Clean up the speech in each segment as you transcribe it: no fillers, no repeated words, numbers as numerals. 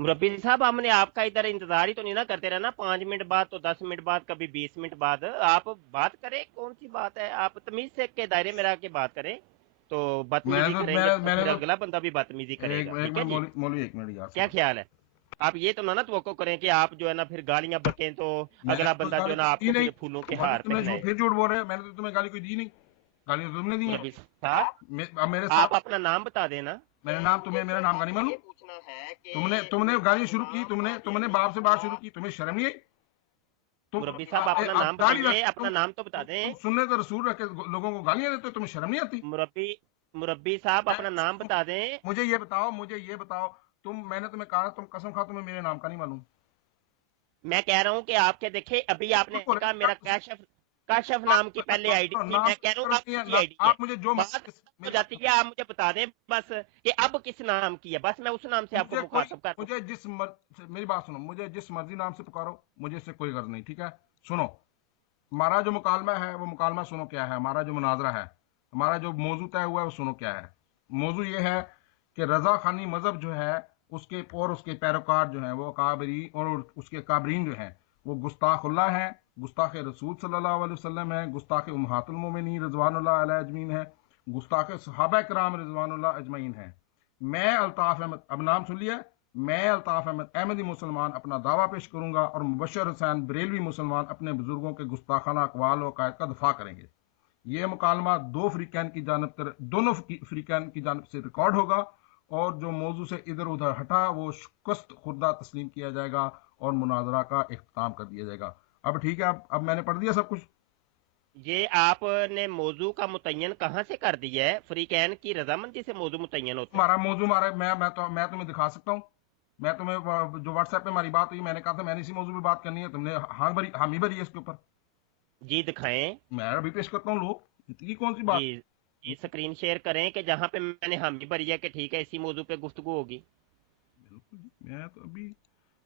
मुरब्बी साहब, हमने आपका इधर इंतजार ही तो नहीं ना करते रहना, 5 मिनट बाद तो 10 मिनट बाद, कभी 20 मिनट बाद। आप बात करें, कौन सी बात है? आप तमीज से के दायरे में रह के बात करें। तो बदतमीजी करेंगे तो मैंने फिर तो अगला बंदा भी बदतमीजी एक करेगा, एक ठीक है मिनट जी। मौलवी एक मिनट यार क्या सुनो। ख्याल है? आप ये तो ना तवक्को करें कि आप जो है ना फिर गालियां बकें तो मैंने अगला तो बंदा जो गाली है ना कोई दी आपको नहीं। फिर फूलों के मौलवी हार तुमने पहनाए। फिर झूठ बोल रहे हो, मैंने तो तुम्हें गाली कोई दी नहीं। गाली तो तुमने दी है। मुरब्बी साहब, अब मेरे आप साथ अपना नाम बता देना। मेरा नाम, मुझे तुम्हें मेरा सिर्फ नाम का नहीं आपसे मालूम? ये पूछना है कि तुमने मेरा गाली शुरू की, नाम तुमने आज तुमने नहीं बाप से बात शुरू था। की, तुम्हें शर्म नहीं आई? तुम मुरब्बी साहब, अपना अब नाम दाढ़ी बताइए, रख अपना नाम तो बता तुम दें। सुनने तो रसूल रख के लोगों को गालियां देते हो, तुम्हें शर्म नहीं आती? मुरब्बी मुरब्बी साहब, मैं अपना नाम बता दें। मुझे ये बताओ, मैंने तुम्हें कहा, तुम कसम खा तुम्हें मेरे नाम का नहीं मालूम। मैं कह रहा हूं कि आपके देखे अभी आपने झूठ बोल कहा रहे मेरा हो। काशफ, काशफ नाम की पहले आईडी थी। नाम मैं कह रहा हूँ आप नहीं है दूसरी ना, आईडी है। आप मुझे जो बात हो मेरी बात जाती सुनो। है, आप मुझे बता दें बस कि अब किस नाम की है, बस मैं उस नाम से आपको मुझे कोई मुखातब कर दूं। मुझे मेरी बात सुनो, मुझे जिस मर्जी नाम से पुकारो, मुझे इससे कोई गर्ज नहीं, ठीक है? सुनो, हमारा जो मुकालमा है वो मुकालमा सुनो क्या है, हमारा जो मुनाजरा है, हमारा जो मौजू तय हुआ है वो सुनो क्या है। मौजू ये है कि रजा खानी मजहब जो है उसके और उसके पैरोकार जो हैं वो काबरी और उसके काबरीन जो हैं वो गुस्ताखुल्लाह हैं, गुस्ताख रसूल सल्लल्लाहु अलैहि वसल्लम है, गुस्ताख उम्महातुल मोमिनीन रिजवानुल्लाह अलैहि अजमीन है, गुस्ताख सहाबा कराम रिजवानुल्लाह अजमईन है। मैं अल्ताफ अहमद, अब नाम सुन लिया, मैं अल्ताफ अहमद अहमदी मुसलमान अपना दावा पेश करूंगा और मुबशर हुसैन बरेलवी मुसलमान अपने बुजुर्गों के गुस्ताखाना अकवाल और अकायद का दफा करेंगे। ये मुकालमा दोनों फ्रीकैन की जानब से रिकॉर्ड होगा और जो मौजू से इधर उधर हटा वो शिकस्त खुर्दा तस्लीम किया जाएगा और मुनाजरा का इख्तिताम कर दिया जाएगा। अब ठीक है, अब मैंने पढ़ दिया सब कुछ। ये आपने मौजू का मुतय्यन कहाँ से कर दिया है? फ्रीकैन की रजामंदी से मौजू मुतय्यन होता है? हमारा मौजू हमारा मैं तुम्हें दिखा सकता हूँ। मैं तुम्हें जो व्हाट्सएप पे हमारी बात हुई, मैंने कहा था मैंने इसी मौजू पे बात करनी है, तुमने हाँ भरी, हामी भरी है इसके ऊपर। जी दिखाएं। मैं अभी पेश करता हूँ, लो, इतनी कौन सी जी बात। जी, स्क्रीन शेयर करें कि जहां पे मैंने हामी भरी है कि ठीक है इसी मौजू पे गुफ्तगू होगी। बिल्कुल जी, मैं तो अभी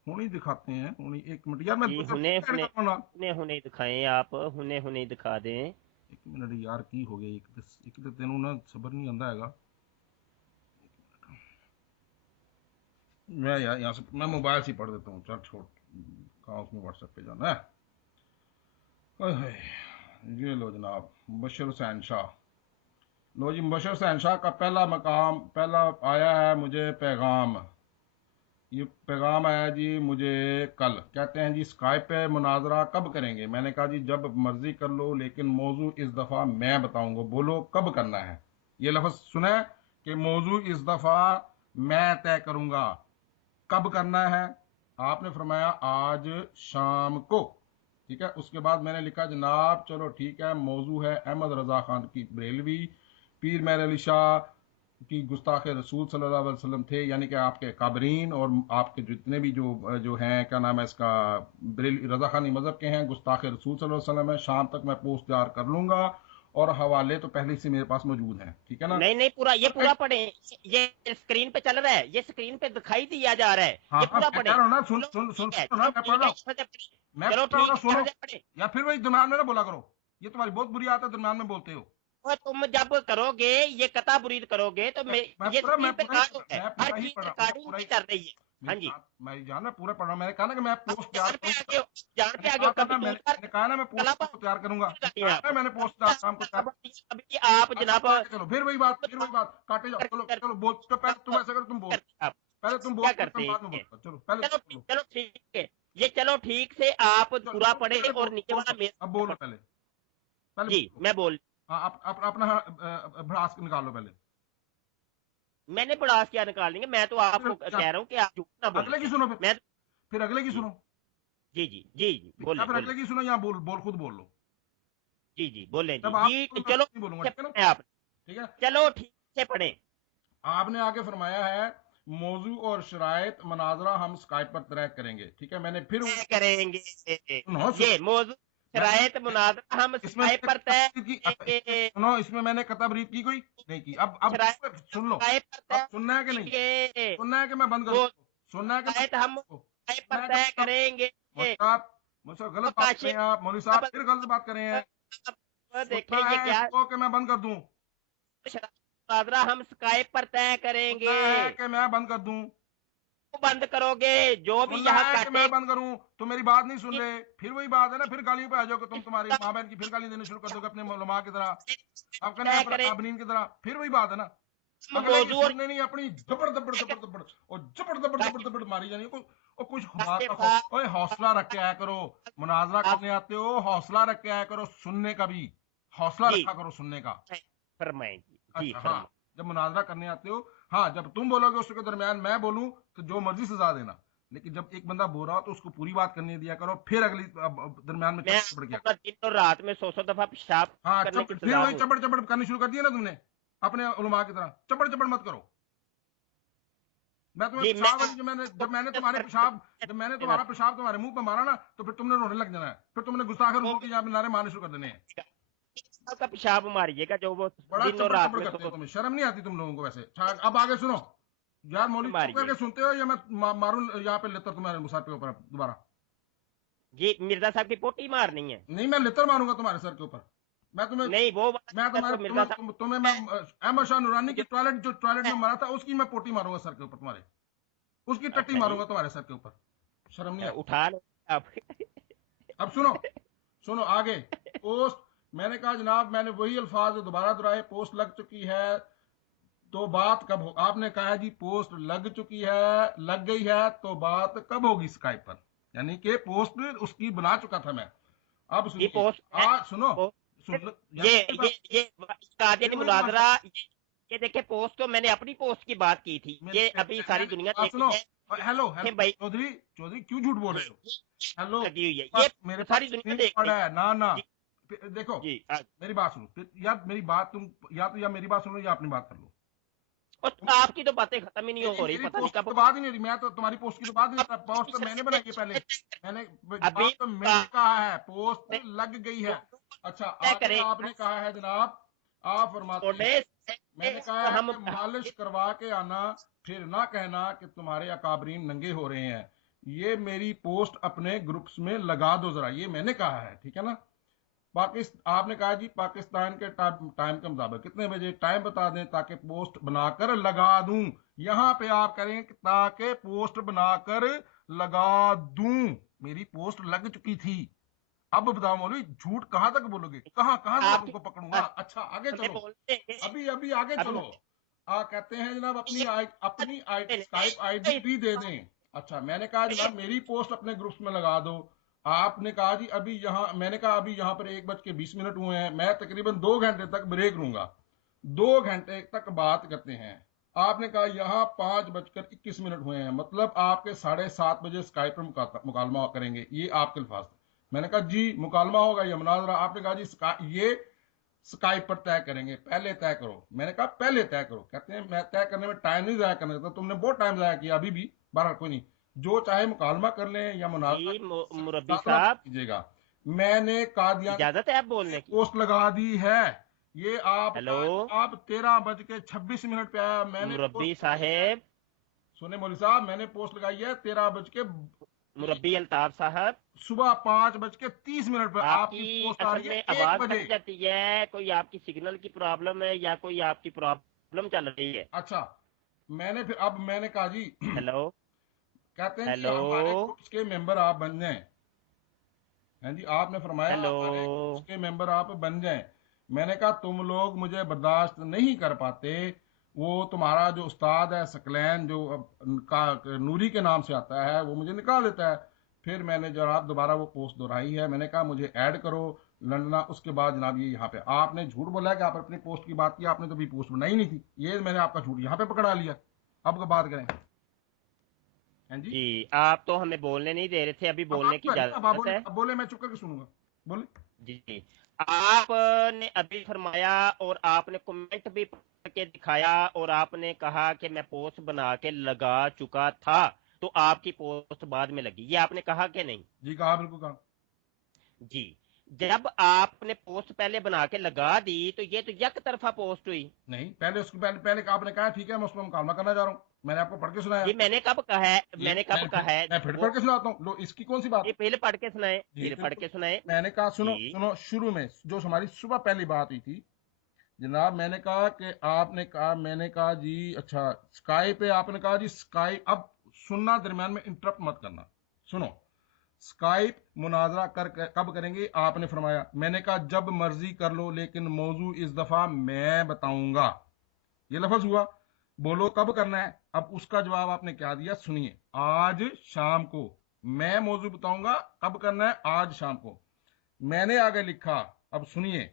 होने ही दिखाते हैं, होने, एक मिनट यार, मैं जी, दो चार हुने ऐड हुने करता हूँ ना। हुने हुने दिखाएं, आप हुने हुने दिखा दें। एक मिनट यार, की हो गया एक तो तेनों ना सबर नहीं आंदा हैगा। मैं यार यहाँ से मैं मोबाइल से ही पढ़ देता हूँ, चल छोड़, कहाँ उसमें व्हाट्सएप पे जाना है। ओए होए, ये लो जनाब, मुबशर हुसैन शाह। लो जी, मुबशर हुसैन शाह का पहला मकाम, पहला आया है मुझे पैगाम। ये पैगाम आया जी मुझे कल, कहते हैं जी स्काइप पे मुनाजरा कब करेंगे? मैंने कहा जी जब मर्जी कर लो, लेकिन मौजू इस दफ़ा मैं बताऊंगा, बोलो कब करना है। ये लफ्ज़ सुना है कि मौजू इस दफ़ा मैं तय करूंगा, कब करना है? आपने फरमाया आज शाम को, ठीक है। उसके बाद मैंने लिखा जनाब चलो ठीक है, मौजू है अहमद रजा खान की बरेलवी, पीर मेहर अली शाह की गुस्ताख रसूल सल्लल्लाहु अलैहि वसल्लम थे, यानी कि आपके काबरीन और आपके जितने भी जो जो हैं, क्या नाम है इसका, रजा खानी मजहब के हैं, गुस्ताख रसूल सल्लल्लाहु अलैहि वसल्लम है। शाम तक मैं पोस्ट तैयार कर लूंगा और हवाले तो पहले से मेरे पास मौजूद हैं, ठीक है ना? नहीं नहीं, पूरा ये पूरा पढ़ें। ये स्क्रीन पे चल रहा है, ये स्क्रीन पे दिखाई दिया जा रहा है। हाँ ये हाँ, पूरा मैं कह पढ़ें। रहा हूँ ना, चलो ठीक है, सुनो ना, चलो मैं पढ़ ठीक रहा है, हूँ, यहाँ से पढ़ें। मैं चलो पढ़ रहा हूँ ना, ठीक है, सुनो। यहाँ से पढ़ें। या फिर वही दरम्यान में ना बोला करो, ये तुम्हारी बहुत बुरी आदत है, दरम्यान में बोलते हो। और तुम जब करोगे, ये कता बुरीद करोगे तो ये मैं स्क्रीन पे पूरा ही रिकॉर्ड है, हर मैं चीज पढ़ रहा हूँ, रिकॉर्डिंग में चल रही है। हाँ जी। मेरी जान, मैं पूरा पढ़ रहा हूँ। मैंने कहा ना कि मैं अब पोस्ट तैयार करूंगा। जान पे मैंने आ गए कहा हो, था कभी ना, दो चार मैंने कहा ना मैं पोस्ट कलापा को तैयार करूंगा, कर मैंने रही हैं कहा आप। ना मैंने पोस्ट तैयार शाम को तैयार। कभी आप अच्छा, जनाब अब आगे चलो, फिर वही बात, काटे जाओ, चलो चलो बोल, तो पहले तुम ऐसा करो, तुम बोल, करते आप पहले तुम बोल, क्या फिर करते तुम बाद में हैं? बोलता, चलो पहले चलो तुम बोलो। चलो ठीक है। ये चलो ठीक से आप चलो पूरा तुम पढ़े पहले और नीचे बोल वाला दो, अब मेरा बोलो पढ़। पहले, पहले जी बोलो। मैं बोल, हाँ, अपना भड़ास निकालो पहले। मैंने पढ़ास क्या निकाल देंगे? मैं तो फिर आपको कह रहा हूँ कि आप झूठ ना बोले अगले की फिर। सुनो, मैं फिर अगले की जी सुनो, जी जी जी जी, या बोले फिर बोले। अगले की सुनो, या बोल बोल खुद बोल लो। जी जी बोले जी जब आप जी, बोलो मैं चलो नहीं बोलूंगा, से ठीक है ना? पढ़े आप। ठीक है। चलो ठीक से पढ़े। आपने आगे फरमाया है मौजू और शराइत मनाजरा हम स्काइप पर तय करेंगे, ठीक है। मैंने फिर तय करेंगे। सुनो ये मौजूद मैं शरायत मुनाजरा हम इसमें स्काइप मैंने पर तय करेंगे। सुनो, इसमें मैंने कतबरीद की कोई नहीं की। अब शरायत सुन लो, स्काइप पर अब तय सुनना है कि नहीं? करेंगे। सुनना है कि मैं बंद कर वो दूं? सुनना है कि मैं शरायत हम दूं? स्काइप पर सुनना है कि तय मैं करेंगे। मौलवी साहब मुझसे तो गलत बात कर रहे काशिफ हैं आप, मौलवी साहब फिर गलत बात कर रहे हैं। देखें सुनना ये है क्या इसको कि मैं बंद कर दूं? शरायत मुनाजरा हम स्काइप पर तय सुनना करेंगे। है कि मैं बंद कर दूं? बंद करोगे? जो भी सुनना यहाँ है कि मैं काटे बंद करूं? तो मेरी बात नहीं सुन रहे, फिर वही बात है ना, फिर गालियों पे आ जाओगे तुम, तुम्हारी माँ बहन की फिर गाली देने शुरू कर दोगे अपने उलमा की तरह, अपने तय करे अकाबरीन की तरह, फिर वही बात है ना। अगले की मौजू और सुनने नहीं, अपनी जबड़ दबड़ जबड़ दबड़ और जबड़ दबड़ जबड़ दबड़ मारी जानी है। और कुछ खुदा के का ओए हौसला रख के आया करो। मुनाजरा आप करने आते हो, हौसला रख के आया करो, सुनने का भी हौसला जी रखा करो, सुनने का। फरमाएं जी अच्छा हाँ, फरमाएं। जब मुनाजरा करने आते हो, हाँ, जब तुम बोलोगे उसके दरमियान मैं बोलूं तो जो मर्जी सजा देना, लेकिन जब एक बंदा बोल रहा हो तो उसको पूरी बात करने दिया करो, फिर अगली दरमियान में मैं चपड़ चपड़ किया पूरा करो। दिन और रात में 100 दफा पेशाब हाँ, करने की फिर सजा वही दूं? चपड़ चपड़ करनी शुरू कर दिया ना तुमने, अपने उलमा की तरह चपड़ चपड़ मत करो। मैं तुम्हें जी मैं पेशाब वाली, जब मैंने तुम्हारा पेशाब तुम्हारे मुंह पे मारा ना, तो फिर तुमने रोने लग जाना है, फिर तुमने गुस्ताख रसूल के यहाँ पे नारे मारने शुरू कर देने हैं। का पेशाब मारिएगा जो वो बड़ा दिन और चपड़ रात चपड़ में करते हो, 100 तुम्हें शर्म नहीं आती तुम लोगों को वैसे। अच्छा, अब आगे सुनो यार, मौलवी चुप करके मारिएगा। सुनते हो या मैं मारूं यहाँ पे लेतर तुम्हारे मुसर के ऊपर दोबारा? जी मिर्जा साहब की पोटी मारनी है? नहीं, मैं लेतर मारूंगा तुम्हारे सर के ऊपर। मैं तुम्हें नहीं वो मैं वाला तुम्हारे तो मिर्जा तुम्हें साहब तुम्हें मैं अहमद शाह नूरानी की मुझे टॉयलेट, जो टॉयलेट में मारा था, उसकी मैं पोटी मारूंगा सर के ऊपर तुम्हारे, उसकी टट्टी अच्छा जी मारूंगा तुम्हारे सर के ऊपर। शर्म नहीं आती? उठा लो आप अब सुनो, सुनो आगे। पोस्ट, मैंने कहा जनाब, मैंने वही अल्फाज दोबारा दोहराए, पोस्ट लग चुकी है। तो बात कब हो, आपने कहा जी पोस्ट लग चुकी है, लग गई है, तो बात कब होगी स्काइप पर? यानी कि पोस्ट उसकी बना चुका था मैं। अब जी सुनिए, पोस्ट आज सुनो, पोस्ट सुन लो ये यार, मेरी बात, ये फिर कादियानी वही मुनाजरा तमाशा। ये देखिए पोस्ट तो मैंने अपनी पोस्ट की बात की थी, ये अभी सारी दुनिया बात देखती सुनो। है। हेलो देखें हेलो भाई चौधरी, चौधरी क्यों झूठ बोल रहे हो? हेलो, लगी हुई है मेरे ये पास मेरे पास सारी दुनिया स्क्रीन देख रिकॉर्ड रही है ना ना। जी देखो, जी मेरी बात सुनो फिर, या मेरी बात तुम, या तो या मेरी बात सुनो या अपनी बात कर लो। और आपकी तो बातें खत्म ही नहीं मेरी हो रही, मेरी पता नहीं पोस्ट की कब तो बात ही नहीं रही, मैं तो तुम्हारी पोस्ट की तो बात नहीं रहा, पोस्ट तो मैंने बनाई है पहले। मैंने अभी जवाब तो मैंने कहा है, पोस्ट लग गई है। अच्छा, तय आगे करें आपने कहा है जनाब, आप फरमाते हैं, थोड़े मैंने से कहा है हम कि मालिश करवा के आना, फिर ना कहना कि तुम्हारे अकाबरीन नंगे हो रहे हैं। ये मेरी पोस्ट अपने ग्रुप्स में लगा दो जरा, ये मैंने कहा है, ठीक है ना? आपने कहा जी पाकिस्तान के टाइम के मुताबिक कितने बजे, टाइम बता दें ताकि पोस्ट बनाकर लगा दूं। यहां पे आप करें कि ताकि पोस्ट बनाकर लगा दूं। मेरी पोस्ट लग चुकी थी। अब बताओ मौलवी, झूठ कहां तक बोलोगे, कहां कहां से मैं आपकी तुमको पकड़ूंगा? अच्छा आगे हमें चलो, बोलते हैं अभी अभी आगे अब चलो। कहते हैं जनाब अपनी स्काइप आईडी नहीं, भी दे दें। अच्छा, मैंने कहा जनाब मेरी पोस्ट अपने ग्रुप्स में लगा दो। आपने कहा जी अभी यहाँ, मैंने कहा अभी यहाँ पर 1:20 हुए हैं, मैं तकरीबन 2 घंटे तक ब्रेक लूंगा, 2 घंटे तक बात करते हैं। आपने कहा यहाँ 5:21 हुए हैं, मतलब आपके 7:30 बजे स्काइप पर मुकालमा करेंगे, ये आपके अल्फाज थे। मैंने कहा जी मुकालमा होगा या मुनाजरा? आपने कहा जी ये स्काइप पर तय करेंगे, पहले तय करो। मैंने कहा पहले तय करो। कहते हैं मैं तय करने में टाइम नहीं जाया करना चाहता। तुमने बहुत टाइम जाया किया अभी भी, बहरहाल कोई नहीं, जो चाहे मुकालमा कर लें या मुनाजरा जी मुरब्बी फैसला साहब कीजिएगा। मैंने कादियानी इजाजत है आप बोलने की? पोस्ट लगा दी है। ये हेलो आपका जनाब 13:26 पे आया। मैंने मुरब्बी पोस्ट लगाई है, साहेब, सुने मौलवी साहब, मैंने पोस्ट लगाई है 13 बज के मुरब्बी अल्ताफ साहब, सुबह 5:30 पर। आपकी आपकी पोस्ट आ असल रही है में 1 आवाज बजे कट जाती है, कोई आपकी सिग्नल की प्रॉब्लम है या कोई आपकी प्रॉब्लम चल रही है? अच्छा, अब मैंने कहा जी हेलो कहते हैं जी हेलो हमारे ग्रुप्स के मेंबर आप बन जाएं। हैं जी, आपने फरमाया हेलो हमारे ग्रुप्स के मेंबर आप बन जाएं। मैंने कहा तुम लोग मुझे बर्दाश्त नहीं कर पाते। वो तुम्हारा जो उस्ताद है सकलैन, जो नूरी के नाम से आता है, वो मुझे निकाल देता है। फिर मैंने जनाब दोबारा वो पोस्ट दोहराई है, मैंने कहा मुझे ऐड करो लंडना। उसके बाद जनाब ये यहाँ पे आपने झूठ बोला है कि आप अपनी पोस्ट की बात की, आपने तो भी पोस्ट बनाई नहीं थी। ये मैंने आपका झूठ यहाँ पे पकड़ा लिया। अब का बात करें, हैं जी? जी आप तो हमें बोलने नहीं दे रहे थे, अभी अब बोलने आपकी की बारी, इजाजत है? अब बोले, मैं चुप करके सुनूंगा, बोले। जी आपने अभी फरमाया और आपने कमेंट भी पढ़ के दिखाया और आपने कहा कि मैं पोस्ट बना के लगा चुका था, तो आपकी पोस्ट बाद में लगी, ये आपने कहा कि नहीं? जी कहा, बिल्कुल कहा। जी जब आपने पोस्ट पहले बना के लगा दी तो ये तो यक तरफा पोस्ट हुई। नहीं, पहले उसके पहले आपने कहा ठीक है मैं उसमें मुकालमा करना जा रहा हूँ, मैंने आपको पढ़ के सुनाया। ये मैंने कब कहा है? ये मैंने कब कहा है? मैं फिर वो पढ़ के सुनाता हूँ, लो इसकी कौन सी बात ये है? पहले पढ़ के सुनाए, जी फिर पढ़ बिल्कुल। के सुनाए। मैंने कहा सुनो जी सुनो, शुरू में जो हमारी सुबह पहली बात हुई थी जनाब, मैंने कहा कि आपने कहा, मैंने कहा जी अच्छा स्काई पे, आपने कहा जी स्काई। अब सुनना, दरमियान में इंटरप्ट मत करना। सुनो, स्काइप मुनाजरा कब करेंगे? आपने फरमाया, मैंने कहा जब मर्जी कर लो, लेकिन मौजू इस दफा मैं बताऊंगा। ये लफ्ज हुआ, बोलो कब करना है। अब उसका जवाब आपने क्या दिया, सुनिए, आज शाम को। मैं मौजू बताऊंगा, कब करना है, आज शाम को। मैंने आगे लिखा, अब सुनिए,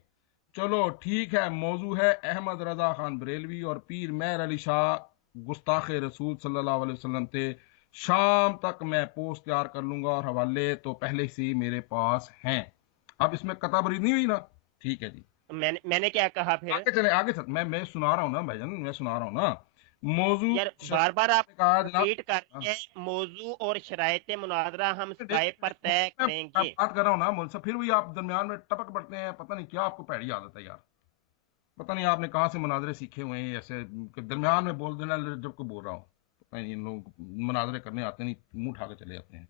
चलो ठीक है, मौजू है अहमद रजा खान बरेलवी और पीर मेहर अली शाह गुस्ताखे रसूल सल्लल्लाहु अलैहि वसल्लम थे। शाम तक मैं पोस्ट तैयार कर लूंगा और हवाले तो पहले से ही मेरे पास हैं। अब इसमें कताबरी नहीं हुई ना? ठीक है जी। मैंने क्या कहा फिर? आगे चले, आगे चल, मैं सुना रहा हूं ना भाईजान, मैं सुना रहा हूं ना। मौजू यार बार बार आप कहा रिपीट कर जनाब, रहे हैं, मौजू और शरायत मुनाजरा हम स्काइप पर तय मैं करेंगे। बात कर रहा हूं ना मुझसे, फिर भी आप दरमियान में टपक पड़ते हैं। पता नहीं क्या आपको पैड़ी आदत है यार, पता नहीं आपने कहाँ से मुनाजरे सीखे हुए हैं ऐसे कि दरमियान में बोल देना जब को बोल रहा हूँ। पता नहीं इन लोग मुनाजरे करने आते नहीं, मुंह उठा के चले जाते हैं।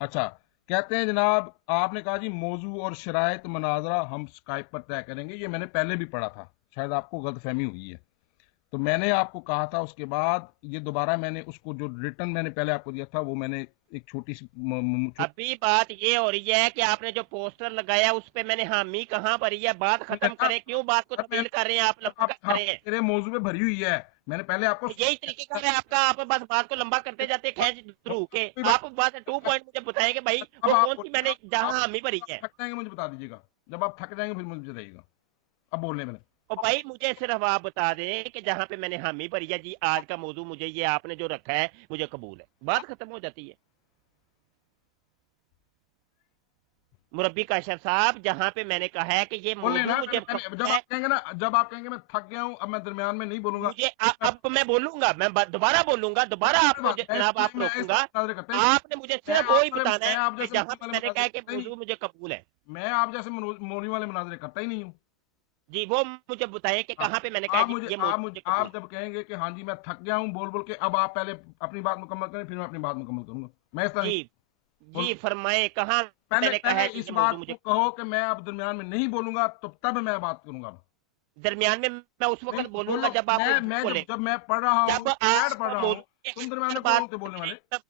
अच्छा, कहते हैं जनाब, आपने कहा जी मौजू और शरायत मुनाजरा हम स्काइप पर तय करेंगे। ये मैंने पहले भी पढ़ा था, शायद आपको गलतफहमी हुई है। तो मैंने आपको कहा था, उसके बाद ये दोबारा मैंने उसको जो रिटर्न मैंने पहले आपको दिया था वो मैंने एक छोटी सी अभी बात ये हो रही है कि आपने जो पोस्टर लगाया उस पे मैंने हामी कहाँ भरी है? बात खत्म करें, क्यों बात को तब्दील कर रहे हैं आप, लंबा कर रहे हैं? मेरे मौजू में भरी हुई है, मैंने पहले आपको यही तरीके है आपका, आप बस बात को लंबा करते जाते खींच थ्रू के। आप बात 2 पॉइंट मुझे बताएंगे भाई, अब वो आप कौन सी मैंने जहां हामी भरी है? थक जाएंगे मुझे बता दीजिएगा, जब आप थक जाएंगे फिर मुझे बताइएगा। अब बोलने में और भाई मुझे सिर्फ आप बता दें कि जहां पे मैंने हामी भरी है जी, आज का मौजू मुझे ये आपने जो रखा है मुझे कबूल है, बात खत्म हो जाती है। मुरब्बी काशफ साहब, जहां पे मैंने कहा है कि ये बोलने मौजू ना, मुझे जब कबूल है, आप कहेंगे ना, जब आप कहेंगे मैं थक गया हूं, अब मैं दरमियान में नहीं बोलूंगा। मुझे अब मैं बोलूंगा, मैं दोबारा बोलूंगा, दोबारा आप मुझे जनाब आप मैं इस रोकूंगा। मुनाजरे करता ही आपने मुझे सिर्फ वो ही बताना मैं है आप कि जैसे जहां मौलवी पे वाले मैंने मुनाजरे कहा कि करता ही नहीं। मौजू मुझे कबूल है। मैं आप जैसे मौलवी वाले मुनाजरे करता ही नहीं हूँ। जी वो मुझे बताएं कि हाँ, कहां पे मैंने कहा जी ये मौजू मुझे कबूल आप है। जब कहेंगे कि हाँ जी मैं थक गया हूँ बोल बोल के, अब आप पहले अपनी बात मुकम्मल करें, फिर मैं अपनी बात मुकम्मल करूंगा। मैं इस तरह जी नहीं जी बोलूंगा। फरमाए, कहां पहले मैंने कहा पहले है जी इस ये मौजू बात को मुझे? कहो कि मैं अब दरमियान में नहीं बोलूंगा, तो तब मैं बात करूंगा। दरमियान में मैं उस नहीं वक्त बोलूंगा बोलो, जब आप मैं बोले, जब मैं पढ़ रहा जब हूँ, ऐड पढ़ आप रहा हूँ, मौजू के तुम दरमियान अंदर में कौन बात होते बोलने वाले? करें, तब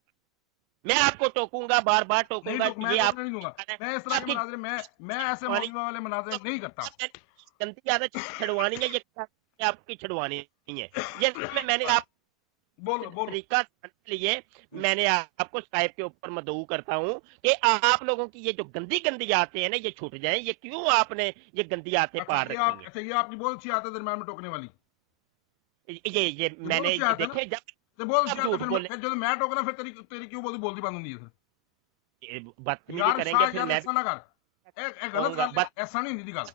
मैं आपको टोकूंगा, बार बार नहीं टोकूंगा, टोक, मैं ये आप टोकने नहीं दूंगा। मैं इस तरह के आपकी मुनाजरे, मैं ऐसे छड़वानी, मौलवी वाले मुनाजरे नहीं करता। गंदी आदत छड़वानी है, ये आपकी छड़वानी नहीं है ये। मैंने आप बोलो बोलो। तरीका जानने के लिए मैंने आपको स्काइप के ऊपर मदऊ करता हूं कि आप लोगों की ये जो गंदी गंदी आते हैं ना ये छूट जाएं। ये क्यों आपने ये गंदी आते अच्छा पार रखी हैं? अच्छा ये आपकी बहुत अच्छी आदत है दरमियान में टोकने वाली। ये ये बहुत मैंने अच्छी आदत है ना, देखे जब ये बहुत अच्छी आप आदत है। झूठ बोले, फिर जो मैं टोकना, फिर तेरी तेरी क्यों बोलती बंद होती है फिर? बदतमीजी यार करेंगे शाह फिर यार, मैं भी ऐसा ना कर, ए गलत कहूंगा। गल है, ऐसा नहीं होती गल।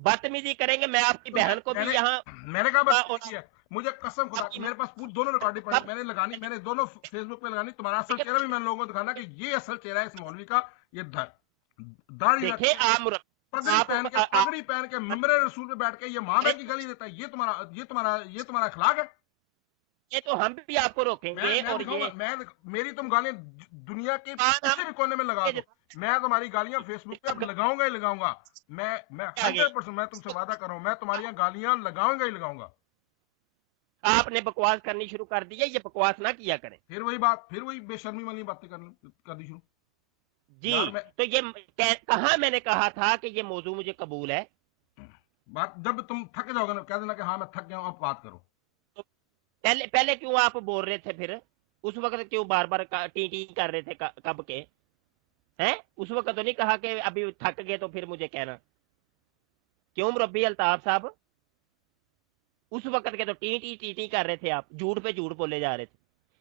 बदतमीजी करेंगे, मैं आपकी बहन को भी मैंने यहाँ मैंने कहा बस और की है, मुझे कसम खुदा की, आपकी मेरे पास दोनों रिकॉर्डिंग पड़ी, सब मैंने लगानी, मैंने दोनों फेसबुक पे लगानी। तुम्हारा असल चेहरा भी मैंने लोगों को दिखाना कि ये असल चेहरा है इस मौलवी का। ये दाढ़ी रख देखे के, आप पगड़ी पहन के मिंबर रसूल पे बैठ के ये माँ बहन की गाली देता है। ये तुम्हारा अखलाक है? ये तो हम भी आपको रोकेंगे मैं और दिखाऊंगा, ये मेरी तुम गालियां दुनिया के किसी भी कोने में लगा दो, मैं तुम्हारी गालियां फेसबुक पे अब लगाऊंगा ही लगाऊंगा। मैं आगे 100% मैं तुमसे वादा कर रहा हूं, मैं तुम्हारी गालियां लगाऊंगा ही लगाऊंगा। आपने बकवास करनी शुरू कर दी है, ये बकवास ना किया करें। फिर वही बात, फिर वही बेशर्मी वाली बातें कर दी शुरू। जी यार मैं तो ये कहा मैंने कहा था कि ये मौजू मुझे कबूल है। बात, जब तुम थक जाओगे ना, कह देना कि हाँ मैं थक गया हूं, अब बात करो। तो पहले पहले क्यों आप बोल रहे थे फिर? उस वक्त क्यों बार बार टी टी कर रहे थे? कब के हैं? उस वक्त तो नहीं कहा कि अभी थक गए तो फिर मुझे कहना। क्यों मुरब्बी अल्ताफ साहब? उस वक्त के तो टी टी कर रहे थे आप, झूठ पे झूठ बोले जा रहे थे।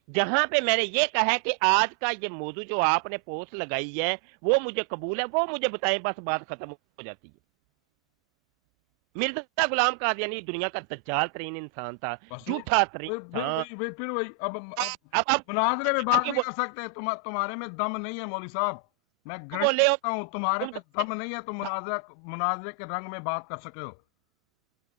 जहां पे मैंने ये कहा है कि आज का ये मौजू जो आपने पोस्ट लगाई है वो मुझे कबूल है, वो मुझे बताएं, बस बात खत्म हो जाती है। मिर्जा गुलाम कादियानी दुनिया का दज्जाल तरीन इंसान था, बस झूठा तरीन फिर इंसान। फिर वही अब अब मुनाजरे में बात क्यों नहीं कर सकते। तुम्हारे में दम नहीं है मौलवी साहब, मैं गारंटी बोले हो? देता हूं तुम्हारे तुम में तो दम नहीं है, तुम मुनाजरे के रंग में बात कर सके हो।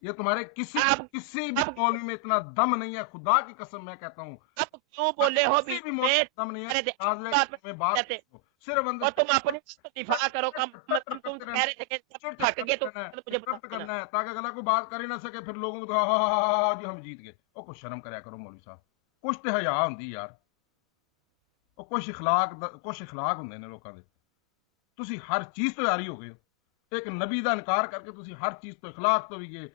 ये तुम्हारे अब किसी भी अब मौलवी में इतना दम नहीं है, खुदा की कसम मैं कहता हूँ। अब क्यों बोले हो किसी बीच भी में? मौलवी में दम नहीं है मुनाजरे में बात कहते करो। सिर्फ अंदर और तुम अपनी दिफा करो, कम मतलब तुम करते कह रहना, रहे थे कि जब चिड़चिड़ थक गए करते तो रहना है, मुझे बता इंटरप्ट देना। करना है, ताकि अगला कोई बात कर ही ना सके, फिर लोगों को तो हाँ हाँ हाँ हाँ जी हम जीत गए। ओ कुछ शर्म कराया करो मौलवी साहब। ਕੁਛ ਤੇ ਹਯਾ ਹੁੰਦੀ ਯਾਰ, ਉਹ ਕੁਛ ਇਖਲਾਕ ਹੁੰਦੇ ਨੇ ਲੋਕਾਂ ਦੇ। ਤੁਸੀਂ ਹਰ ਚੀਜ਼ ਤੋਂ ਯਾਰੀ ਹੋ ਗਏ ਹੋ। ਇੱਕ ਨਬੀ ਦਾ ਇਨਕਾਰ ਕਰਕੇ ਤੁਸੀਂ ਹਰ ਚੀਜ਼ ਤੋਂ, ਇਖਲਾਕ ਤੋਂ ਵੀ ਗਏ,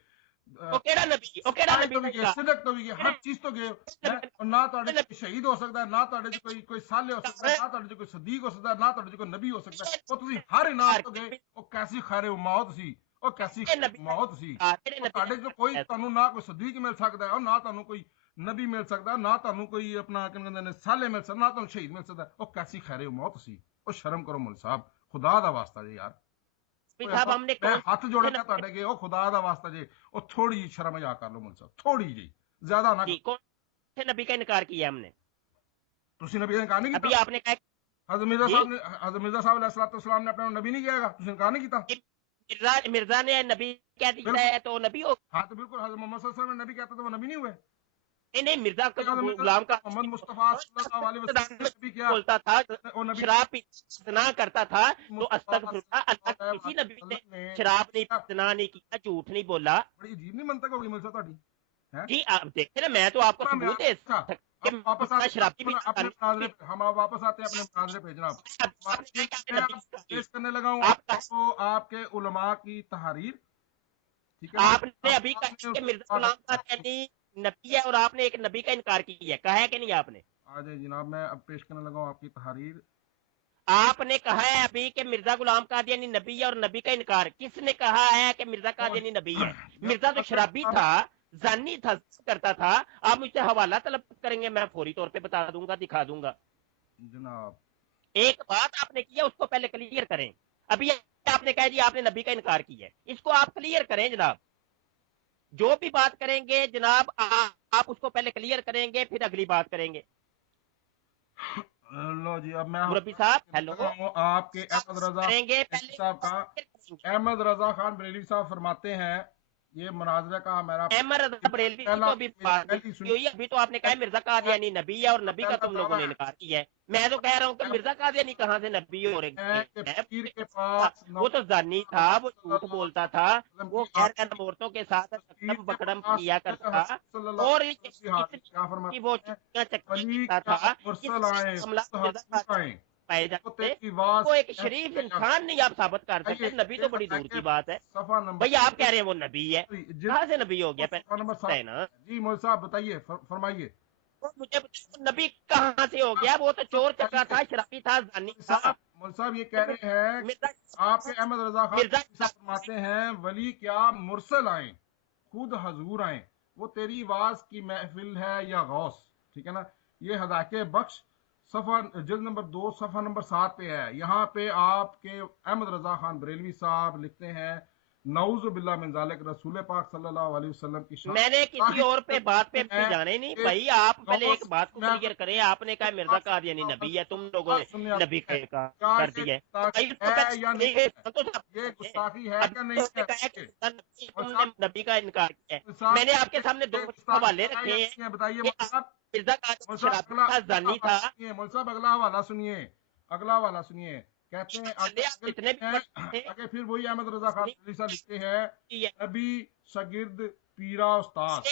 ਉਹ ਕਿਹੜਾ ਨਬੀ, ਉਹ ਕਿਹੜਾ ਨਬੀ ਤੋਂ ਵੀ ਦਾ ਗਏ, ਇਨਕਾਰ? ਸਿਦਕ ਤੋਂ ਵੀ ਗਏ, ਹਰ ਚੀਜ਼ ਤੋਂ ਗਏ ਹੈ। ਔਰ ਨਾ ਤੁਹਾਡੇ ਚ ਕੋਈ ਸ਼ਹੀਦ ਹੋ ਸਕਦਾ, ਨਾ ਤੁਹਾਡੇ ਚ ਕੋਈ ਸਾਲੇ ਹੋ ਸਕਦਾ, ਨਾ ਤੁਹਾਡੇ ਚ ਕੋਈ ਸਦੀਕ ਹੋ ਸਕਦਾ, ਨਾ ਤੁਹਾਡੇ ਚ ਕੋਈ ਨਬੀ ਹੋ ਸਕਦਾ। ਉਹ ਤੁਸੀਂ ਹਰ ਇਨਾਮ ਤੋਂ ਗਏ। ਉਹ ਕੈਸੀ ਖੈਰ ਮੌਤ ਸੀ, ਉਹ ਕੈਸੀ ਮੌਤ ਸੀ। ਉਹ ਤੁਹਾਡੇ ਚ ਕੋਈ, ਤੁਹਾਨੂੰ ਨਾ ਕੋਈ ਸਦੀਕ ਮਿਲ ਸਕਦਾ ਹੈ, ਨਾ ਤੁਹਾਨੂੰ ਕੋਈ ਨਬੀ ਮਿਲ ਸਕਦਾ, ਨਾ ਤੁਹਾਨੂੰ ਕੋਈ ਆਪਣਾ ਕਹਿੰਦੇ ਨੇ ਸਾਲੇ ਮਿਲ ਸਕਦਾ, ਨਾ ਤੁਹਾਨੂੰ ਸ਼ਹੀਦ ਮਿਲ ਸਕਦਾ। ਉਹ ਕੈਸੀ ਖੈਰ ਮੌਤ ਸੀ। ਉਹ ਸ਼ਰਮ ਕਰੋ ਮੁਲ ਸਾਹਿਬ, ਖੁਦਾ ਦਾ ਵਾਸਤਾ ਜੀ ਯਾਰ। साहब हमने ਮੈਂ कौन ਹੱਥ ਜੋੜ ਕੇ ਤੁਹਾਡੇ ਅੱਗੇ, ਉਹ ਖੁਦਾ ਦਾ ਵਾਸਤਾ ਜੇ, ਉਹ ਥੋੜੀ ਜਿਹੀ ਸ਼ਰਮ ਹਯਾ ਕਰ ਲਓ ਮੁਲ ਸਾਹਿਬ, ਥੋੜੀ ਜਿਹੀ, ਜ਼ਿਆਦਾ ਨਾ। कौन से नबी का इनकार किया हमने? ਤੁਸੀਂ ਨਬੀ ਦਾ ਇਨਕਾਰ ਨਹੀਂ अभी ਕੀਤਾ। आपने कहा ਹਜ਼ਰਤ ਮਿਰਜ਼ਾ ਸਾਹਿਬ ਨੇ, ਹਜ਼ਰਤ ਮਿਰਜ਼ਾ ਸਾਹਿਬ अलैहिस्सलाम ने अपने नबी नहीं किया, ਤੁਸੀਂ ਇਨਕਾਰ नहीं ਕੀਤਾ। मिर्जा मिर्जा ने नबी कह दिया है तो नबी हो? हाँ तो बिल्कुल, हजरत मोहम्मद सल्लल्लाहु अलैहि वसल्लम ने नबी कहते तो वो नबी नहीं हुए। नहीं मिर्जा का गुलाम का मोहम्मद मुस्तफा सल्लल्लाहु अलैहि वसल्लम ने नबी किया, बोलता था, वो नबी शराब इतना करता था तो अस्तगफिरुल्लाह, अल्लाह किसी नबी ने शराब नहीं, इतना नहीं किया, झूठ नहीं बोला। बड़ी अजीब नहीं मंतक होगी मुझसे ਤੁਹਾਡੀ है जी आप देखे ना, मैं तो आपको सबूत दे वापस आते शराबी भी अपने मुनाजरे पे, हम वापस आते हैं अपने मुनाजरे पे जनाब। मैं पेश करने लगा हूँ आपको आपके उलमा की तहरीर, ठीक है। आपने अभी कहा कि मिर्जा गुलाम कादियानी नबी है और आपने एक नबी का इनकार किया, कहा है कि नहीं आपने? आज जनाब मैं अब पेश करने लगा हूँ आपकी तहरीर। आपने कहा है अभी कि मिर्जा गुलाम कादियानी नबी है और नबी का इनकार, किसने कहा है कि मिर्जा कादियानी नबी है? मिर्जा तो शराबी था, जानी था, करता था। आप मुझसे हवाला तलब करेंगे, मैं फौरी तौर पे बता दूंगा, दिखा दूंगा। जनाब एक बात आपने किया, उसको पहले क्लियर करें। अभी आपने कहा जी आपने नबी का इनकार किया है, इसको आप क्लियर करें जनाब। जो भी बात करेंगे जनाब आप उसको पहले क्लियर करेंगे, फिर अगली बात करेंगे। लो जी, अब मैं मुरब्बी साहब हेलो, आपके अहमद रजा करेंगे पहले साहब का, अहमद रजा खान बरेलवी साहब फरमाते हैं, ये मुनाजरा का मेरा अहमद रजा बरेलवी की तो अभी बात नहीं हुई। अभी तो आपने कहा मिर्जा कादियानी नबी है और नबी का तुम लोगों ने इनकार किया है। मैं तो कह रहा हूँ कि मिर्जा कादियानी कहाँ से नबी हो रहे हैं? वो तो जानी था, वो झूठ बोलता था, वो गैर औरतों के साथ बकड़म किया करता था और वो चक्का था। पाए जाते वो एक शरीफ इंसान नहीं आप साबित कर सकते। नबी तो बड़ी दूर की बात है। भैया आप कह रहे हैं वो नबी है, कहाँ से नबी हो गया? पहले है ना जी मौलवी साहब बताइए, फरमाइए। मुझे नबी कहाँ से हो गया? वो तो चोर चक्का था, शराबी था, जानी था। मौलवी साहब ये कह रहे हैं, आपके अहमद रजा खान फरमाते हैं वली क्या मुरसल आए, खुद हजूर आए, वो तेरी आवाज की महफिल है या गौस, ठीक है ना। ये हदाके बख्श सफा जिल्द नंबर 2 सफा नंबर 7 पे है। यहाँ पे आपके अहमद रजा खान बरेलवी साहब लिखते हैं नऊज़ु बिल्लाह मिन ज़ालिक, रसूल पाक सल्लल्लाहु अलैहि वसल्लम की शान। मैंने किसी और पे बात पे जाने नहीं भाई, आप पहले एक बात को क्लियर करें। आपने कहा मिर्जा कादियानी नबी है, तुम लोगों ने नबी कर दिया ये गुस्ताखी है क्या नहीं है? तुमने नबी का इनकार किया है। मैंने आपके सामने दो हवाले रखे हैं, बताइए आप मिर्जा का जानी था। मौलवी साहब अगला हवाला सुनिए, अगला हवाला सुनिए। कहते हैं आगे फिर वही अहमद रजा खान लिखते हैं नबी शागिर्द पीरा उस्ताद,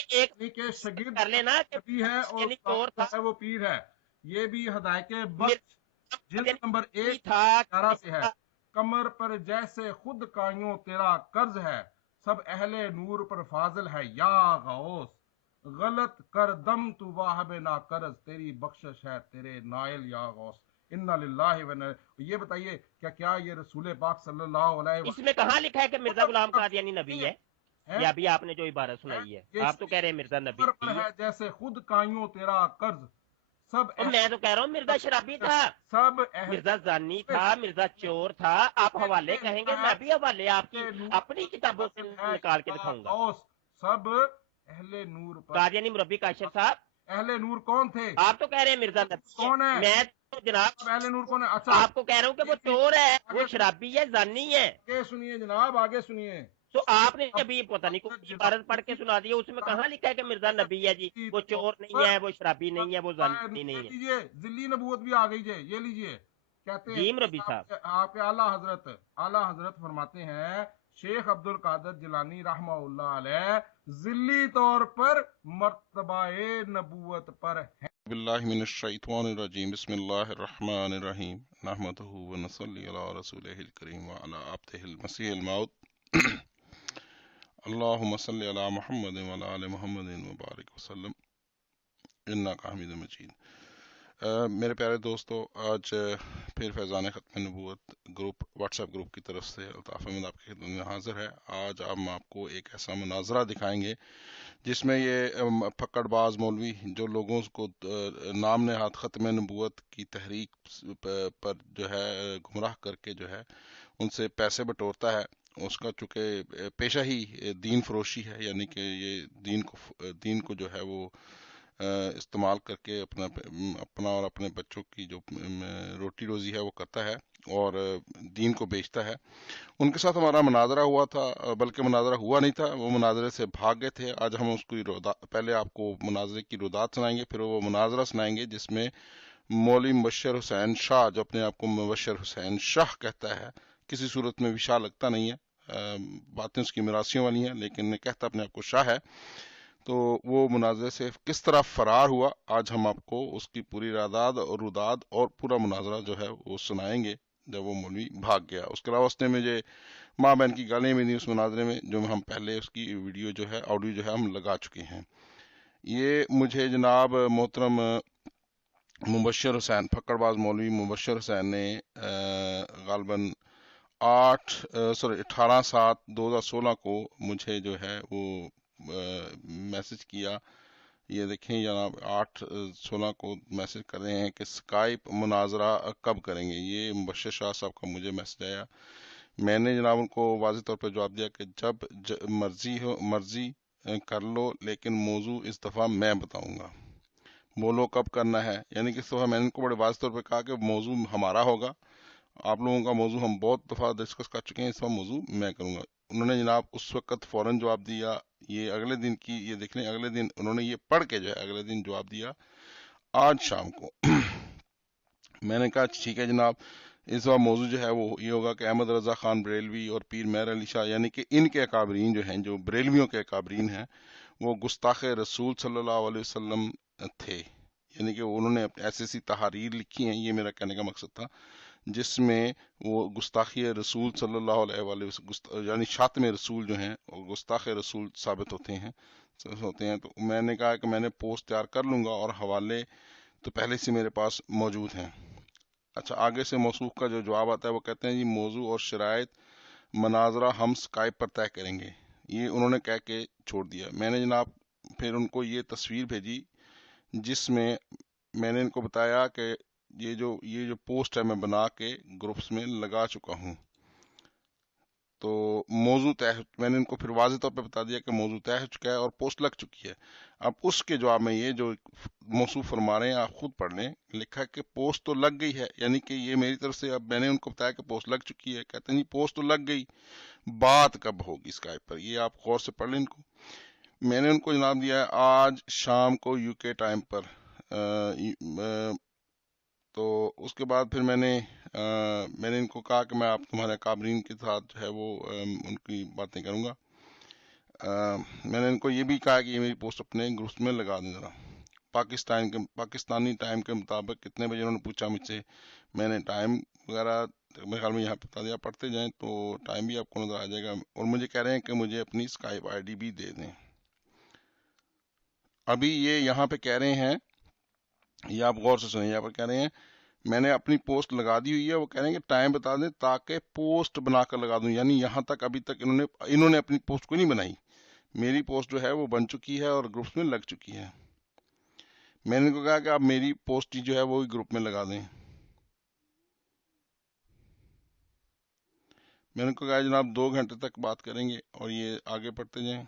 के शागिर्द कर लेना नबी है और उस्ताद है वो पीर है। ये भी हदायके बख्श जिल्द नंबर 1 11 से है। कमर पर जैसे खुद कायों तेरा कर्ज है, सब अहले नूर पर फाजिल है या गौस, गलत कर दम तू वाहब ना कर्ज, तेरी बख्शिश है तेरे नाइल या गौस, इन्ना लिल्लाहि व इन्ना। ये बताइए क्या ये रसूल पाक सल्लल्लाहु अलैहि वसल्लम इसमें कहाँ लिखा है कि मिर्जा गुलाम कादियानी नबी है? या अभी आपने जो इबारत सुनाई है, आप तो कह रहे हैं मिर्जा नबी है, जैसे खुद कायों तेरा कर्ज, सब मैं तो कह रहा हूँ मिर्जा शराबी था, सब मिर्जा जानी था, मिर्जा चोर था। आप हवाले कहेंगे, मैं भी हवाले आपकी अपनी किताबों से निकाल के दिखाऊंगा। सब अहले नूर पर। कादियानी मुरब्बी काशिफ साहब, अहले नूर कौन थे? आप तो कह रहे हैं मिर्जा नबी कौन है? मैं तो जनाब अहले नूर कौन है? अच्छा आपको कह रहा हूँ कि वो चोर है, वो शराबी है, जानी है। आगे सुनिए जनाब, आगे सुनिए। तो आपने अभी पता नहीं कोई इबारत पढ़ के सुना दी, उसमें कहाँ लिखा है कि मिर्जा नबी है जी? वो चोर नहीं है, वो शराबी नहीं है, वो जानी नहीं है। लीजिए जिल्ली नबूवत भी आ गई है, ये लीजिए। कहते हैं जी रबी साहब, आपके आला हजरत फरमाते हैं शेख अब्दुल कादिर जिलानी रहमतुल्लाह अलैह ज़िल्ली तौर पर मर्तबाए नबूवत पर है। बिल्लाहि मिनश शैतानिर रजीम, बिस्मिल्लाहिर रहमानिर रहीम, नहमदुहु व नसल्ली अला रसूलिहिल करीम व अला अब्दिहिल मसीहिल मौद, अल्लाहुम्मा सल्लि अला मुहम्मदिन व अला आलि मुहम्मदिन व बारिक वसल्लम, इन्नका हमीदुम मजीद। मेरे प्यारे दोस्तों, आज फिर फैज़ान ख़त्म नबूवत ग्रुप व्हाट्सएप ग्रुप की तरफ से अल्ताफ़ अहमद आपकी खिदमत में हाजिर है। आज हम आपको एक ऐसा मुनाजरा दिखाएंगे जिसमें ये फक्कड़बाज मौलवी जो लोगों को नाम नहाद ख़त्म नबूवत की तहरीक पर जो है गुमराह करके जो है उनसे पैसे बटोरता है, उसका चूँकि पेशा ही दीन फरोशी है, यानी कि ये दीन को जो है वो इस्तेमाल करके अपना और अपने बच्चों की जो रोटी रोज़ी है वो करता है और दीन को बेचता है। उनके साथ हमारा मुनाजरा हुआ था, बल्कि मुनाजरा हुआ नहीं था, वो मुनाजरे से भाग गए थे। आज हम उसको पहले आपको मुनाजरे की रुदात सुनाएंगे, फिर वो मुनाजरा सुनाएंगे जिसमें मौलवी मुबश्शिर हुसैन शाह, जो अपने आप को मुबश्शिर हुसैन शाह कहता है, किसी सूरत में भी शाह लगता नहीं है, बातें उसकी मिरासियों वाली हैं, लेकिन कहता अपने आप को शाह है। तो वो मुनाजरे से किस तरह फरार हुआ, आज हम आपको उसकी पूरी रादाद और रुदाद और पूरा मुनाजरा जो है वो सुनाएंगे जब वो मौलवी भाग गया। उसके अलावा उसने मुझे माँ बहन की गालियाँ भी दी उस मुनाजरे में, जो हम पहले उसकी वीडियो जो है ऑडियो जो है हम लगा चुके हैं। ये मुझे जनाब मोहतरम मुबश्शिर हुसैन, फक्कड़बाज मौलवी मुबश्शिर हुसैन ने गालबन 18/7/2016 को मुझे जो है वो मैसेज किया। ये देखें जनाब 8/16 को मैसेज कर रहे हैं कि स्काइप मुनाजरा कब करेंगे। ये मुबश्शिर शाह साहब का मुझे मैसेज आया। मैंने जनाब उनको वाज़ेह तौर पर जवाब दिया कि जब मर्जी कर लो, लेकिन मौजू इस दफ़ा मैं बताऊंगा, बोलो कब करना है। यानी कि इस दफ़ा मैंने उनको बड़े वाज़ेह तौर पर कहा कि मौजू हमारा होगा, आप लोगों का मौजू हम बहुत दफ़ा डिस्कस कर चुके हैं, इस दफ़ा मौजू मैं करूंगा। उन्होंने जनाब उस वक्त फ़ौरन जवाब दिया। ये अगले दिन की, ये देख लें, अगले दिन उन्होंने ये पढ़ के जो है अगले दिन जवाब दिया आज शाम को। मैंने कहा ठीक है जनाब, इस बार मौजू जो है वो ये होगा कि अहमद रजा खान बरेलवी और पीर मेहर अली शाह, यानी कि इनके अकाबरीन जो हैं, जो बरेलवियों के अकाबरीन हैं, वो गुस्ताख रसूल सल्लल्लाहु अलैहि वसल्लम थे। यानी कि उन्होंने ऐसी तहारीर लिखी हैं, ये मेरा कहने का मकसद था, जिसमें वो गुस्ताखी रसूल सल्लल्लाहु अलैहि वसल्लम यानी शातम रसूल जो हैं और गुस्ताख रसूल साबित होते हैं। तो मैंने कहा कि मैंने पोस्ट तैयार कर लूँगा और हवाले तो पहले से मेरे पास मौजूद हैं। अच्छा, आगे से मौसूफ का जो जवाब आता है वो कहते हैं जी मौजू और शराइत मनाजरा हम स्काइप पर तय करेंगे। ये उन्होंने कह के छोड़ दिया। मैंने जनाब फिर उनको ये तस्वीर भेजी जिसमें मैंने इनको बताया कि ये जो पोस्ट है मैं बना के ग्रुप्स में लगा चुका हूँ। तो मौजू तय, मैंने इनको फिर वाज़ेह तौर पे बता दिया कि मौजू तय हो चुका है और पोस्ट लग चुकी है। अब उसके जवाब में ये जो मौसूफ फरमा रहे हैं आप खुद पढ़ लें, लिखा है कि पोस्ट तो लग गई है, यानी कि ये मेरी तरफ से, अब मैंने उनको बताया कि पोस्ट लग चुकी है, कहते हैं जी पोस्ट तो लग गई, बात कब होगी स्काइप पर। ये आप गौर से पढ़ लें इनको। मैंने उनको जनाब दिया है आज शाम को यूके टाइम पर। तो उसके बाद फिर मैंने इनको कहा कि मैं आप तुम्हारे काबरीन के साथ जो है वो उनकी बातें करूंगा। मैंने इनको ये भी कहा कि ये मेरी पोस्ट अपने ग्रुप्स में लगा दें ज़रा। पाकिस्तानी टाइम के मुताबिक कितने बजे उन्होंने पूछा मुझसे, मैंने टाइम वगैरह मेरे ख्याल में यहाँ बता दिया, पढ़ते जाएं तो टाइम भी आपको नजर आ जाएगा। और मुझे कह रहे हैं कि मुझे अपनी स्काइप आईडी भी दे दें। अभी ये यहाँ पे कह रहे हैं, ये आप गौर से सुनिए, यहाँ पर कह रहे हैं मैंने अपनी पोस्ट लगा दी हुई है, वो कह रहे हैं कि टाइम बता दें ताकि पोस्ट बनाकर लगा दूं। यानी यहाँ तक अभी तक इन्होंने अपनी पोस्ट को नहीं बनाई, मेरी पोस्ट जो है वो बन चुकी है और ग्रुप्स में लग चुकी है। मैंने इनको कहा कि आप मेरी पोस्ट जो है वो ग्रुप में लगा दें। मैंने उनको कहा जनाब 2 घंटे तक बात करेंगे और ये आगे पढ़ते जाएं।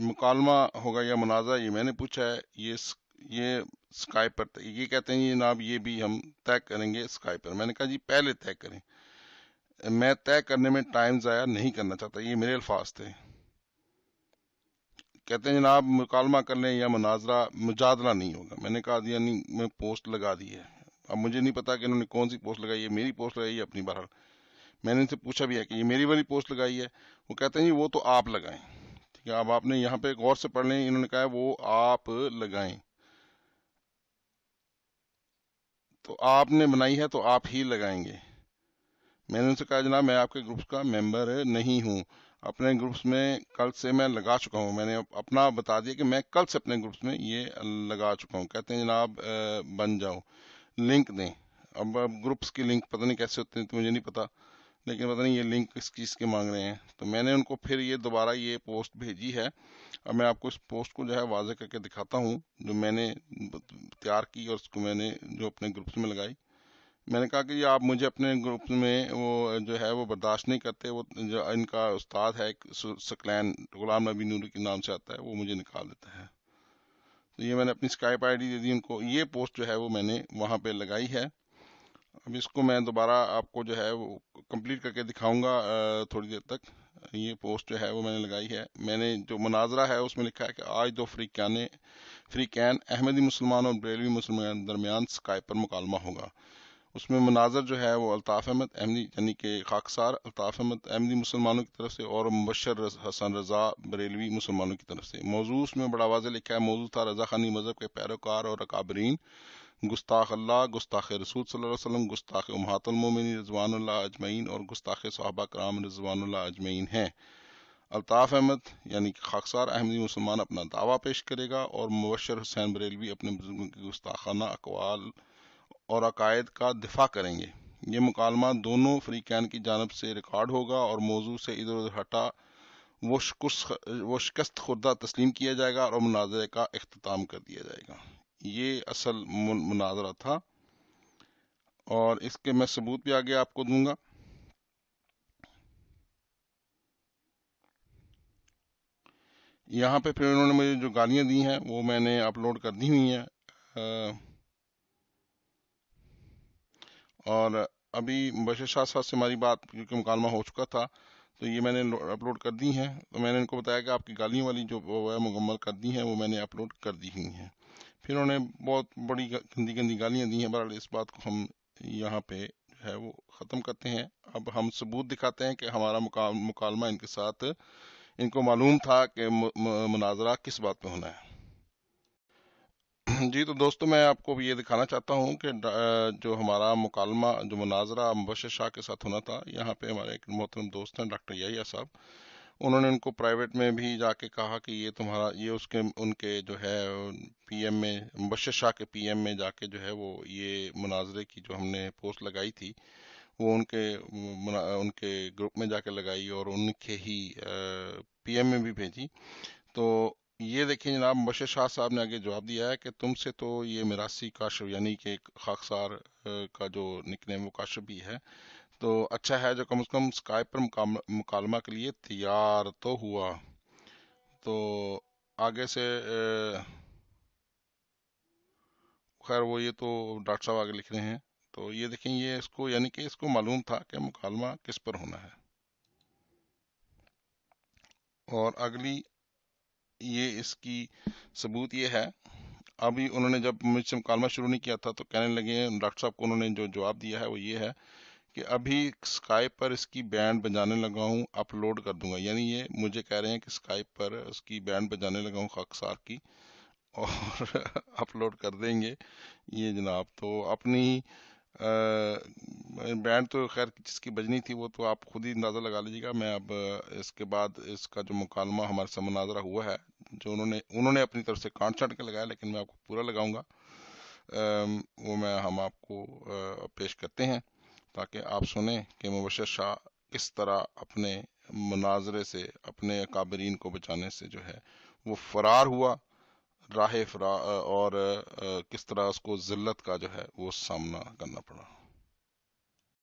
मुकालमा होगा या मुनाजा, ये मैंने पूछा है। ये स्काइप पर, ये कहते हैं जनाब ये भी हम तय करेंगे स्काइप पर। मैंने कहा जी पहले तय करें, मैं तय करने में टाइम ज़ाया नहीं करना चाहता, ये मेरे अल्फाज थे। कहते हैं जनाब मुकालमा कर लें या मुनाजरा, मुजादला नहीं होगा। मैंने कहा दिया नहीं, मैं पोस्ट लगा दी है, अब मुझे नहीं पता कि इन्होंने कौन सी पोस्ट लगाई है, मेरी पोस्ट लगाई है अपनी। बहरहाल मैंने इनसे पूछा भी है कि ये मेरी वाली पोस्ट लगाई है, वो कहते हैं जी वो तो आप लगाएं। ठीक है, अब आपने यहाँ पे गौर से पढ़ लें, इन्होंने कहा है वो आप लगाएं, तो आपने बनाई है तो आप ही लगाएंगे। मैंने उनसे कहा जनाब मैं आपके ग्रुप्स का मेंबर नहीं हूँ, अपने ग्रुप्स में कल से मैं लगा चुका हूँ, मैंने अपना बता दिया कि मैं कल से अपने ग्रुप्स में ये लगा चुका हूँ। कहते हैं जनाब बन जाओ, लिंक दें। अब ग्रुप्स की लिंक पता नहीं कैसे होते हैं तो मुझे नहीं पता, लेकिन पता नहीं ये लिंक किस चीज़ के मांग रहे हैं। तो मैंने उनको फिर ये दोबारा ये पोस्ट भेजी है। अब मैं आपको इस पोस्ट को जो है वाज़े करके दिखाता हूँ जो मैंने तैयार की और उसको मैंने जो अपने ग्रुप्स में लगाई। मैंने कहा कि ये आप मुझे अपने ग्रुप में वो जो है वो बर्दाश्त नहीं करते, वो जो इनका उस्ताद है सकलैन गुलाम नबी नूरी के नाम से आता है, वो मुझे निकाल देता है। तो ये मैंने अपनी स्काइप आईडी दे दी उनको, ये पोस्ट जो है वो मैंने वहाँ पे लगाई है। अब इसको मैं दोबारा आपको जो है वो कंप्लीट करके दिखाऊंगा थोड़ी देर तक। ये पोस्ट जो है वो मैंने लगाई है। मैंने जो मुनाजरा है उसमें लिखा है कि आज दो फ्रीकैन अहमदी मुसलमान और बरेलवी मुसलमान दरमियान स्काइप पर मुकालमा होगा। उसमें मुनाजर जो है वो अल्ताफ़ अहमद अहमदी यानी कि खाकसार अल्ताफ़ अहमद अहमदी मुसलमानों की तरफ से और मुबशर हसन रजा बरेलवी मुसलमानों की तरफ से। मौजू उसमें बड़ा वाज़ेह लिखा है, मौजू था रजा खानी मज़हब के पैरोकार और अकाबरीन, गुस्ताख अल्लाह, गुस्ताख रसूल सल्लल्लाहु अलैहि वसल्लम, गुस्ताख उम्महातुल मोमिनीन रिज़वानुल्लाह अजमईन और गुस्ताख सहाबा कराम रिज़वानुल्लाह अजमईन हैं। अल्ताफ़ अहमद यानी कि खाकसार अहमदी मुसलमान अपना दावा पेश करेगा और मुबशर हुसैन बरेलवी अपने बुजुर्गों की गुस्ताखाना अकवाल और अकायद का दिफा करेंगे। ये मुकालमा दोनों फ्रीकैन की जानब से रिकॉर्ड होगा और मौजू से इधर उधर हटा वो शिकस्त खुर्दा तस्लीम किया जाएगा और मुनाजरे का इख्तिताम कर दिया जाएगा। ये असल मुनाजरा था और इसके मैं सबूत भी आगे आपको दूंगा। यहाँ पे फिर उन्होंने मुझे जो गालियां दी हैं वो मैंने अपलोड कर दी हुई हैं और अभी बशीर शाह साहब से हमारी बात क्योंकि मुकालमा हो चुका था तो ये मैंने अपलोड कर दी हैं। तो मैंने इनको बताया कि आपकी गालियों वाली जो वो है मुकम्मल कर दी हैं, वो मैंने अपलोड कर दी हुई हैं। फिर उन्होंने बहुत बड़ी गंदी गंदी गालियां दी हैं। बहरहाल इस बात को हम यहाँ पे जो है वो ख़त्म करते हैं। अब हम सबूत दिखाते हैं कि हमारा मुकालमा इनके साथ, इनको मालूम था कि मुनाजरा किस बात पे होना है। जी तो दोस्तों मैं आपको ये दिखाना चाहता हूँ कि जो हमारा मुकालमा जो मुनाजरा मुबशर शाह के साथ होना था, यहाँ पे हमारे एक मोहतरम दोस्त हैं डॉक्टर याहिया साहब, उन्होंने उनको प्राइवेट में भी जाके कहा कि ये तुम्हारा ये उसके उनके जो है पीएम में मुबशर शाह के पीएम में जाके जो है वो ये मुनाजरे की जो हमने पोस्ट लगाई थी वो उनके ग्रुप में जाके लगाई और उनके ही पीएम में भी भेजी। तो ये देखिए जनाब मुबशर शाह साहब ने आगे जवाब दिया है कि तुमसे तो ये मिरासी काशिफ यानी कि खाकसार का जो निकनेम वो काशिफ भी है, तो अच्छा है जो कम से कम स्काइप पर मुकालमा के लिए तैयार तो हुआ। तो आगे से खैर वो ये तो डॉक्टर साहब आगे लिख रहे हैं। तो ये देखें ये इसको यानी कि इसको मालूम था कि मुकालमा किस पर होना है। और अगली ये इसकी सबूत ये है, अभी उन्होंने जब मुझसे मुकालमा शुरू नहीं किया था तो कहने लगे डॉक्टर साहब को, उन्होंने जो जवाब दिया है वो ये है कि अभी स्काइप पर इसकी बैंड बजाने लगा हूँ, अपलोड कर दूंगा। यानी ये मुझे कह रहे हैं कि स्काइप पर उसकी बैंड बजाने लगा हूँ खाकसार की और अपलोड कर देंगे ये जनाब। तो अपनी बैंड तो खैर जिसकी बजनी थी वो तो आप खुद ही अंदाज़ा लगा लीजिएगा। मैं अब इसके बाद इसका जो मुकालमा हमारे से मुनाजरा हुआ है जो उन्होंने अपनी तरफ से काट छाट के लगाया, लेकिन मैं आपको पूरा लगाऊंगा, वो हम आपको पेश करते हैं ताकि आप सुने कि मुबशर शाह किस तरह अपने मुनाजरे से अपने अकाबरीन को बचाने से जो है वो फरार हुआ राह फरार और किस तरह उसको जिल्लत का जो है वो सामना करना पड़ा।